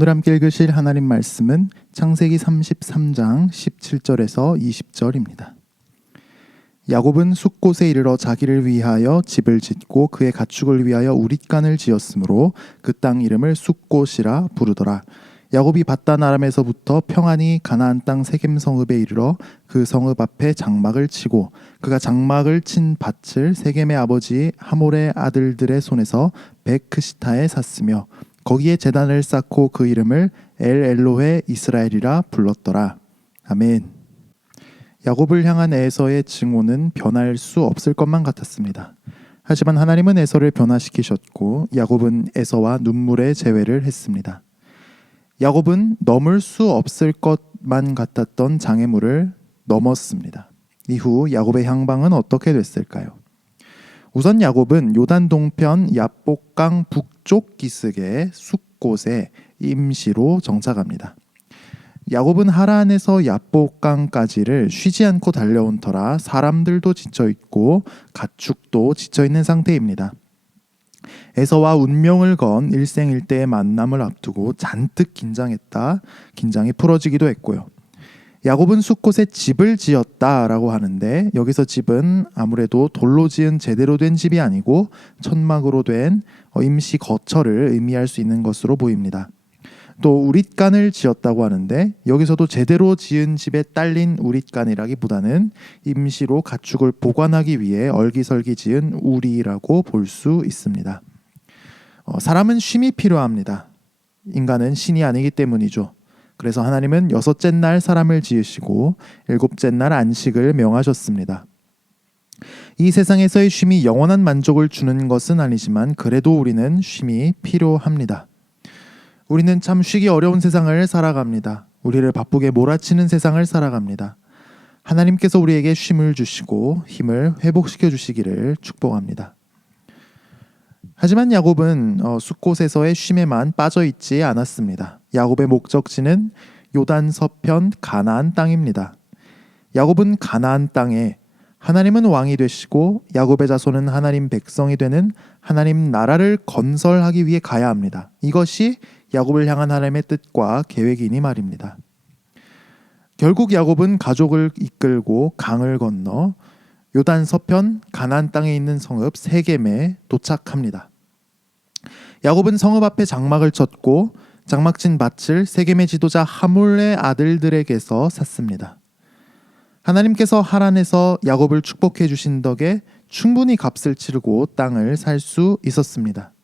오늘 함께 읽으실 하나님 말씀은 창세기 33장 17절에서 20절입니다. 야곱은 숫곳에 이르러 자기를 위하여 집을 짓고 그의 가축을 위하여 우릿간을 지었으므로 그 땅 이름을 숫곳이라 부르더라. 야곱이 밧단 아람에서부터 평안히 가나안 땅 세겜 성읍에 이르러 그 성읍 앞에 장막을 치고 그가 장막을 친 밭을 세겜의 아버지 하몰의 아들들의 손에서 베크시타에 샀으며 거기에 제단을 쌓고 그 이름을 엘 엘로헤 이스라엘이라 불렀더라. 아멘. 야곱을 향한 에서의 증오는 변할 수 없을 것만 같았습니다. 하지만 하나님은 에서를 변화시키셨고 야곱은 에서와 눈물의 재회를 했습니다. 야곱은 넘을 수 없을 것만 같았던 장애물을 넘었습니다. 이후 야곱의 향방은 어떻게 됐을까요? 우선 야곱은 요단 동편 야복강 북쪽 기슭의 숫곳에 임시로 정착합니다. 야곱은 하란에서 야복강까지를 쉬지 않고 달려온 터라 사람들도 지쳐있고 가축도 지쳐있는 상태입니다. 에서와 운명을 건 일생일대의 만남을 앞두고 잔뜩 긴장했다. 긴장이 풀어지기도 했고요. 야곱은 숫곳에 집을 지었다라고 하는데 여기서 집은 아무래도 돌로 지은 제대로 된 집이 아니고 천막으로 된 임시 거처를 의미할 수 있는 것으로 보입니다. 또 우릿간을 지었다고 하는데 여기서도 제대로 지은 집에 딸린 우릿간이라기보다는 임시로 가축을 보관하기 위해 얼기설기 지은 우리라고 볼 수 있습니다. 사람은 쉼이 필요합니다. 인간은 신이 아니기 때문이죠. 그래서 하나님은 6째 날 사람을 지으시고 7째 날 안식을 명하셨습니다. 이 세상에서의 쉼이 영원한 만족을 주는 것은 아니지만 그래도 우리는 쉼이 필요합니다. 우리는 참 쉬기 어려운 세상을 살아갑니다. 우리를 바쁘게 몰아치는 세상을 살아갑니다. 하나님께서 우리에게 쉼을 주시고 힘을 회복시켜 주시기를 축복합니다. 하지만 야곱은 숫곳에서의 쉼에만 빠져 있지 않았습니다. 야곱의 목적지는 요단 서편 가나안 땅입니다. 야곱은 가나안 땅에 하나님은 왕이 되시고 야곱의 자손은 하나님 백성이 되는 하나님 나라를 건설하기 위해 가야 합니다. 이것이 야곱을 향한 하나님의 뜻과 계획이니 말입니다. 결국 야곱은 가족을 이끌고 강을 건너 요단 서편 가나안 땅에 있는 성읍 세겜에 도착합니다. 야곱은 성읍 앞에 장막을 쳤고 장막 친 밭을 세겜의 지도자 하몰의 아들들에게서 샀습니다. 하나님께서 하란에서 야곱을 축복해 주신 덕에 충분히 값을 치르고 땅을 살 수 있었습니다.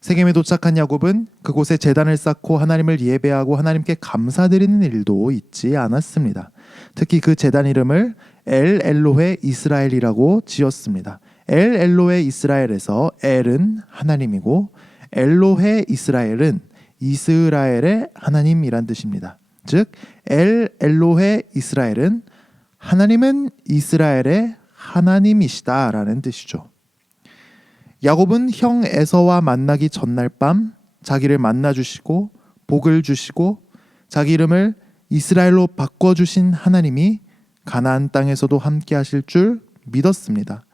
세겜에 도착한 야곱은 그곳에 제단을 쌓고 하나님을 예배하고 하나님께 감사드리는 일도 잊지 않았습니다. 특히 그 제단 이름을 엘 엘로헤 이스라엘이라고 지었습니다. 엘 엘로헤 이스라엘에서 엘은 하나님이고 엘로헤 이스라엘은 이스라엘의 하나님이란 뜻입니다. 즉 엘 엘로헤 이스라엘은 하나님은 이스라엘의 하나님이시다라는 뜻이죠. 야곱은 형 에서와 만나기 전날 밤 자기를 만나주시고 복을 주시고 자기 이름을 이스라엘로 바꿔주신 하나님이 가나안 땅에서도 함께 하실 줄 믿었습니다.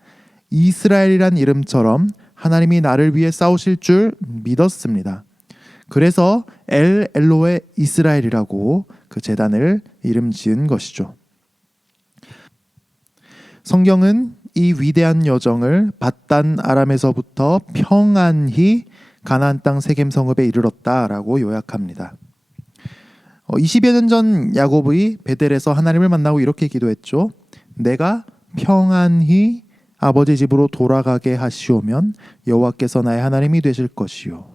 이스라엘이란 이름처럼 하나님이 나를 위해 싸우실 줄 믿었습니다. 그래서 엘 엘로헤 이스라엘이라고 그 제단을 이름 지은 것이죠. 성경은 이 위대한 여정을 밧단 아람에서부터 평안히 가나안 땅 세겜 성읍에 이르렀다라고 요약합니다. 20여 년 전 야곱이 베델에서 하나님을 만나고 이렇게 기도했죠. 내가 평안히 아버지 집으로 돌아가게 하시오면 여호와께서 나의 하나님이 되실 것이요.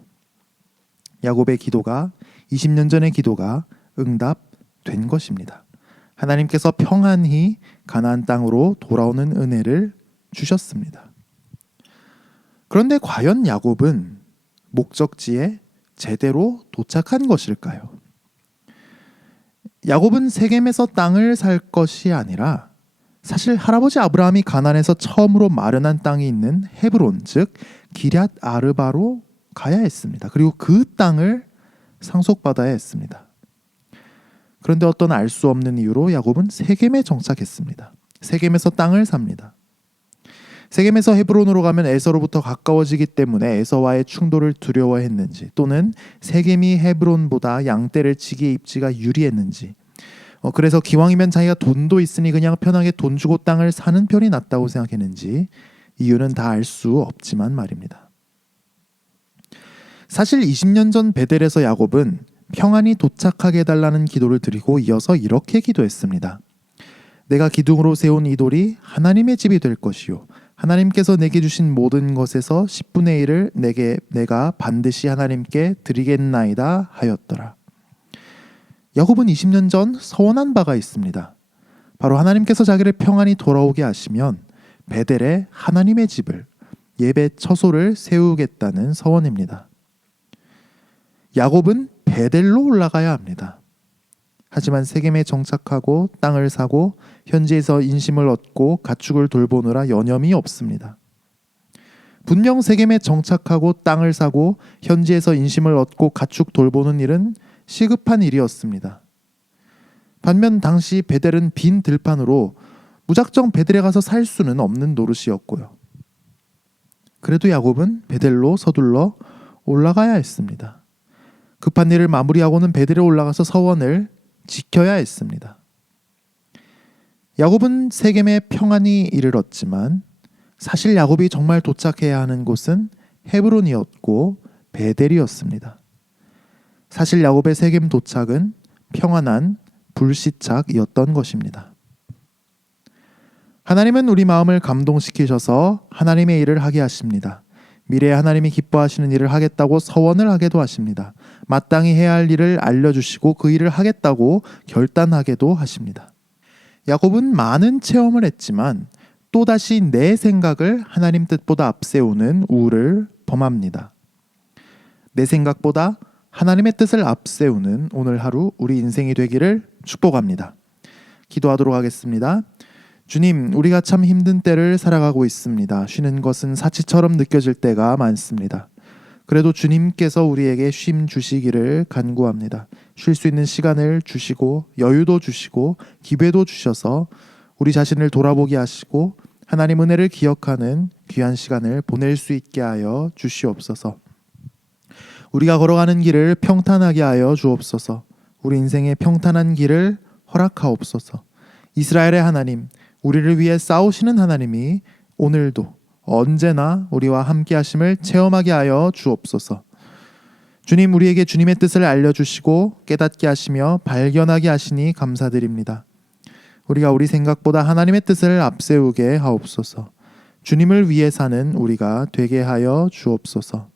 야곱의 기도가 20년 전의 기도가 응답된 것입니다. 하나님께서 평안히 가나안 땅으로 돌아오는 은혜를 주셨습니다. 그런데 과연 야곱은 목적지에 제대로 도착한 것일까요? 야곱은 세겜에서 땅을 살 것이 아니라 사실 할아버지 아브라함이 가나안에서 처음으로 마련한 땅이 있는 헤브론, 즉 기럇 아르바로 가야 했습니다. 그리고 그 땅을 상속받아야 했습니다. 그런데 어떤 알 수 없는 이유로 야곱은 세겜에 정착했습니다. 세겜에서 땅을 삽니다. 세겜에서 헤브론으로 가면 에서로부터 가까워지기 때문에 에서와의 충돌을 두려워했는지, 또는 세겜이 헤브론보다 양떼를 치기에 입지가 유리했는지, 그래서 기왕이면 자기가 돈도 있으니 그냥 편하게 돈 주고 땅을 사는 편이 낫다고 생각했는지, 이유는 다 알 수 없지만 말입니다. 사실 20년 전 베델에서 야곱은 평안히 도착하게 해달라는 기도를 드리고 이어서 이렇게 기도했습니다. 내가 기둥으로 세운 이 돌이 하나님의 집이 될 것이요, 하나님께서 내게 주신 모든 것에서 10분의 1을 내가 반드시 하나님께 드리겠나이다 하였더라. 야곱은 20년 전 서원한 바가 있습니다. 바로 하나님께서 자기를 평안히 돌아오게 하시면 베델에 하나님의 집을, 예배 처소를 세우겠다는 서원입니다. 야곱은 베델로 올라가야 합니다. 하지만 세겜에 정착하고 땅을 사고 현지에서 인심을 얻고 가축을 돌보느라 여념이 없습니다. 분명 세겜에 정착하고 땅을 사고 현지에서 인심을 얻고 가축 돌보는 일은 시급한 일이었습니다. 반면 당시 베델은 빈 들판으로 무작정 베델에 가서 살 수는 없는 노릇이었고요. 그래도 야곱은 베델로 서둘러 올라가야 했습니다. 급한 일을 마무리하고는 베델에 올라가서 서원을 지켜야 했습니다. 야곱은 세겜에 평안히 이르렀지만 사실 야곱이 정말 도착해야 하는 곳은 헤브론이었고 베델이었습니다. 사실 야곱의 세겜 도착은 평안한 불시착이었던 것입니다. 하나님은 우리 마음을 감동시키셔서 하나님의 일을 하게 하십니다. 미래에 하나님이 기뻐하시는 일을 하겠다고 서원을 하게도 하십니다. 마땅히 해야 할 일을 알려주시고 그 일을 하겠다고 결단하게도 하십니다. 야곱은 많은 체험을 했지만 또다시 내 생각을 하나님 뜻보다 앞세우는 우를 범합니다. 내 생각보다 하나님의 뜻을 앞세우는 오늘 하루 우리 인생이 되기를 축복합니다. 기도하도록 하겠습니다. 주님, 우리가 참 힘든 때를 살아가고 있습니다. 쉬는 것은 사치처럼 느껴질 때가 많습니다. 그래도 주님께서 우리에게 쉼 주시기를 간구합니다. 쉴 수 있는 시간을 주시고 여유도 주시고 기회도 주셔서 우리 자신을 돌아보게 하시고 하나님 은혜를 기억하는 귀한 시간을 보낼 수 있게 하여 주시옵소서. 우리가 걸어가는 길을 평탄하게 하여 주옵소서. 우리 인생의 평탄한 길을 허락하옵소서. 이스라엘의 하나님, 우리를 위해 싸우시는 하나님이 오늘도 언제나 우리와 함께 하심을 체험하게 하여 주옵소서. 주님, 우리에게 주님의 뜻을 알려주시고 깨닫게 하시며 발견하게 하시니 감사드립니다. 우리가 우리 생각보다 하나님의 뜻을 앞세우게 하옵소서. 주님을 위해 사는 우리가 되게 하여 주옵소서.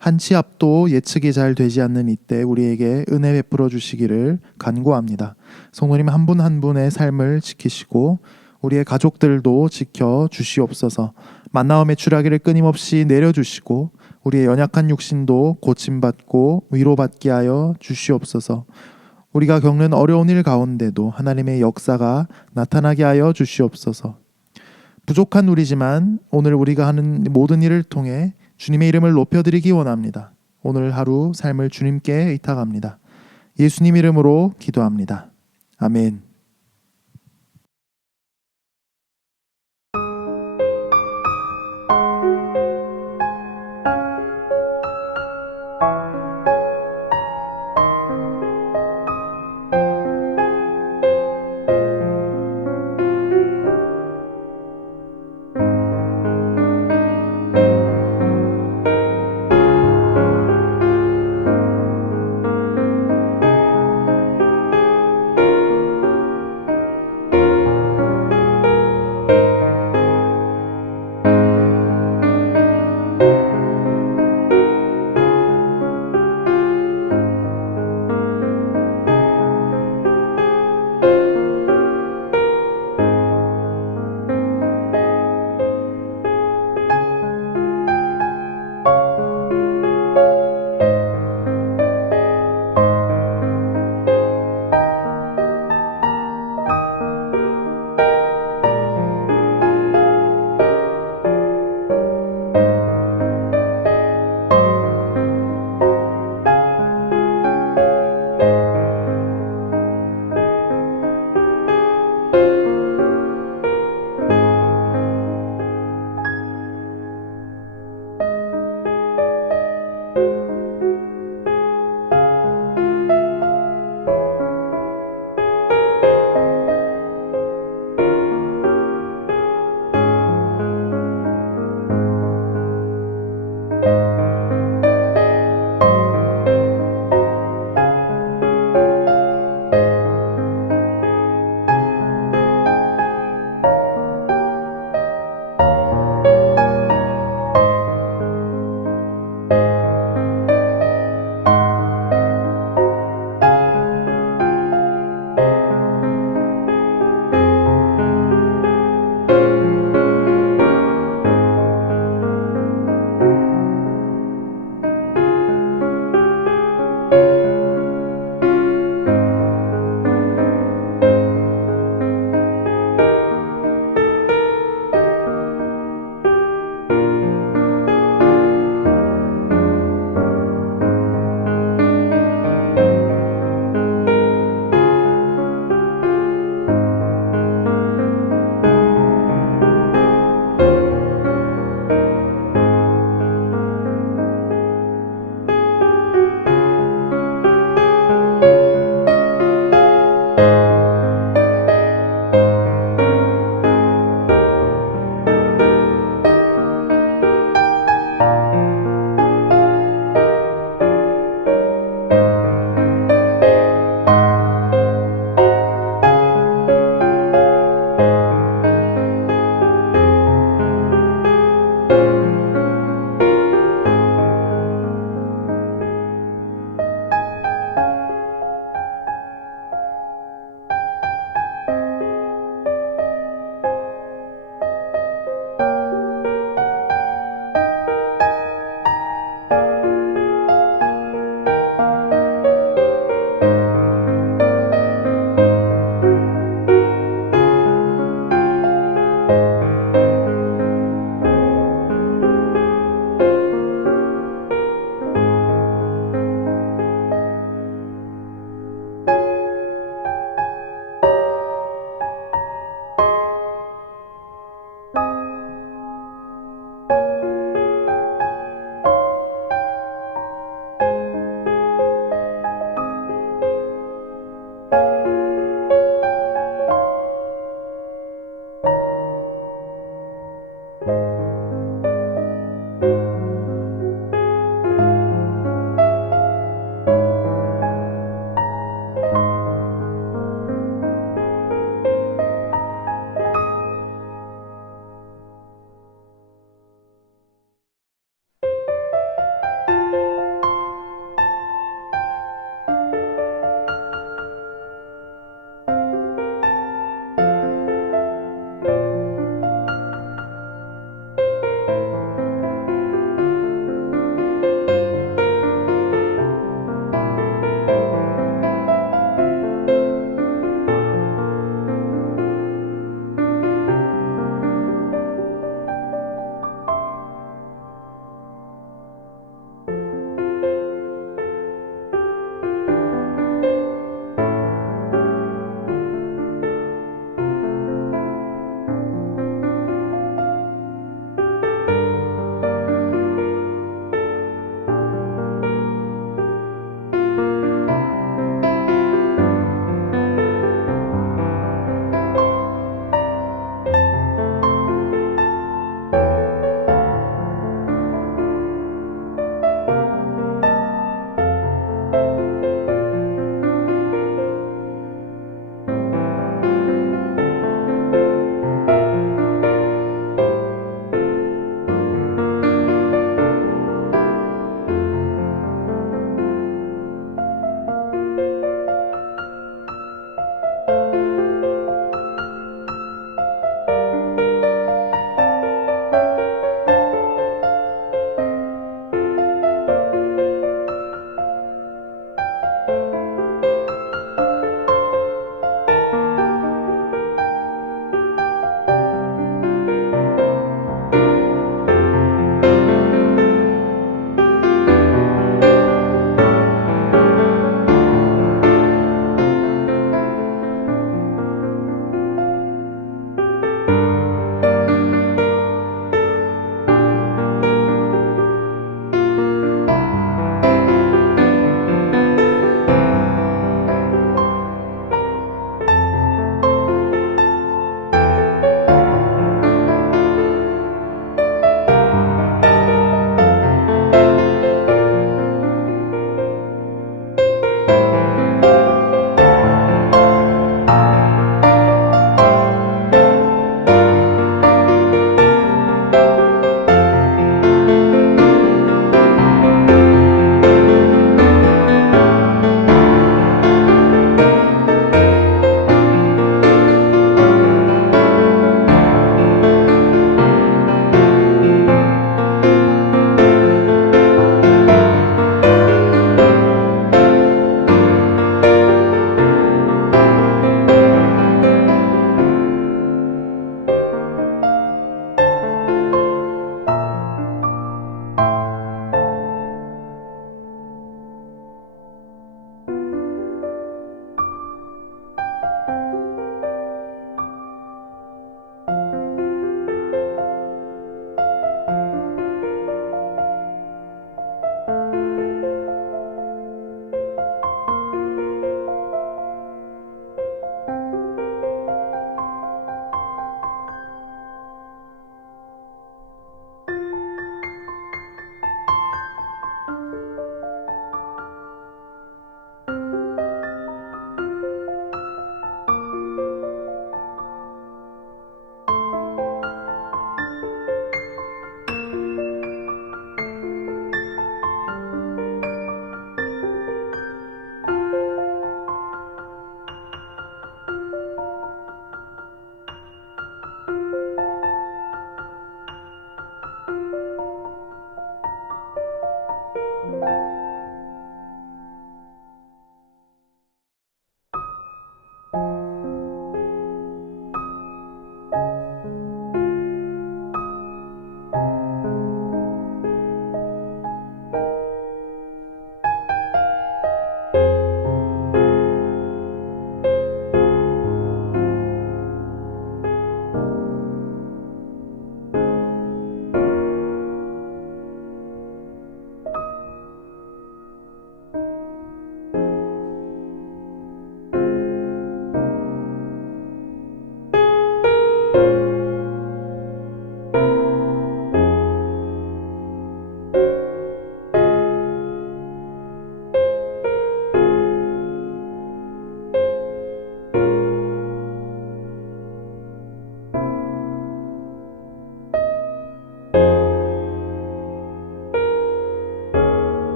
한 치 앞도 예측이 잘 되지 않는 이때 우리에게 은혜 베풀어 주시기를 간구합니다. 성도님 한 분 한 분의 삶을 지키시고 우리의 가족들도 지켜 주시옵소서. 만나움의 추라기를 끊임없이 내려주시고 우리의 연약한 육신도 고침받고 위로받게 하여 주시옵소서. 우리가 겪는 어려운 일 가운데도 하나님의 역사가 나타나게 하여 주시옵소서. 부족한 우리지만 오늘 우리가 하는 모든 일을 통해 주님의 이름을 높여드리기 원합니다. 오늘 하루 삶을 주님께 의탁합니다. 예수님 이름으로 기도합니다. 아멘.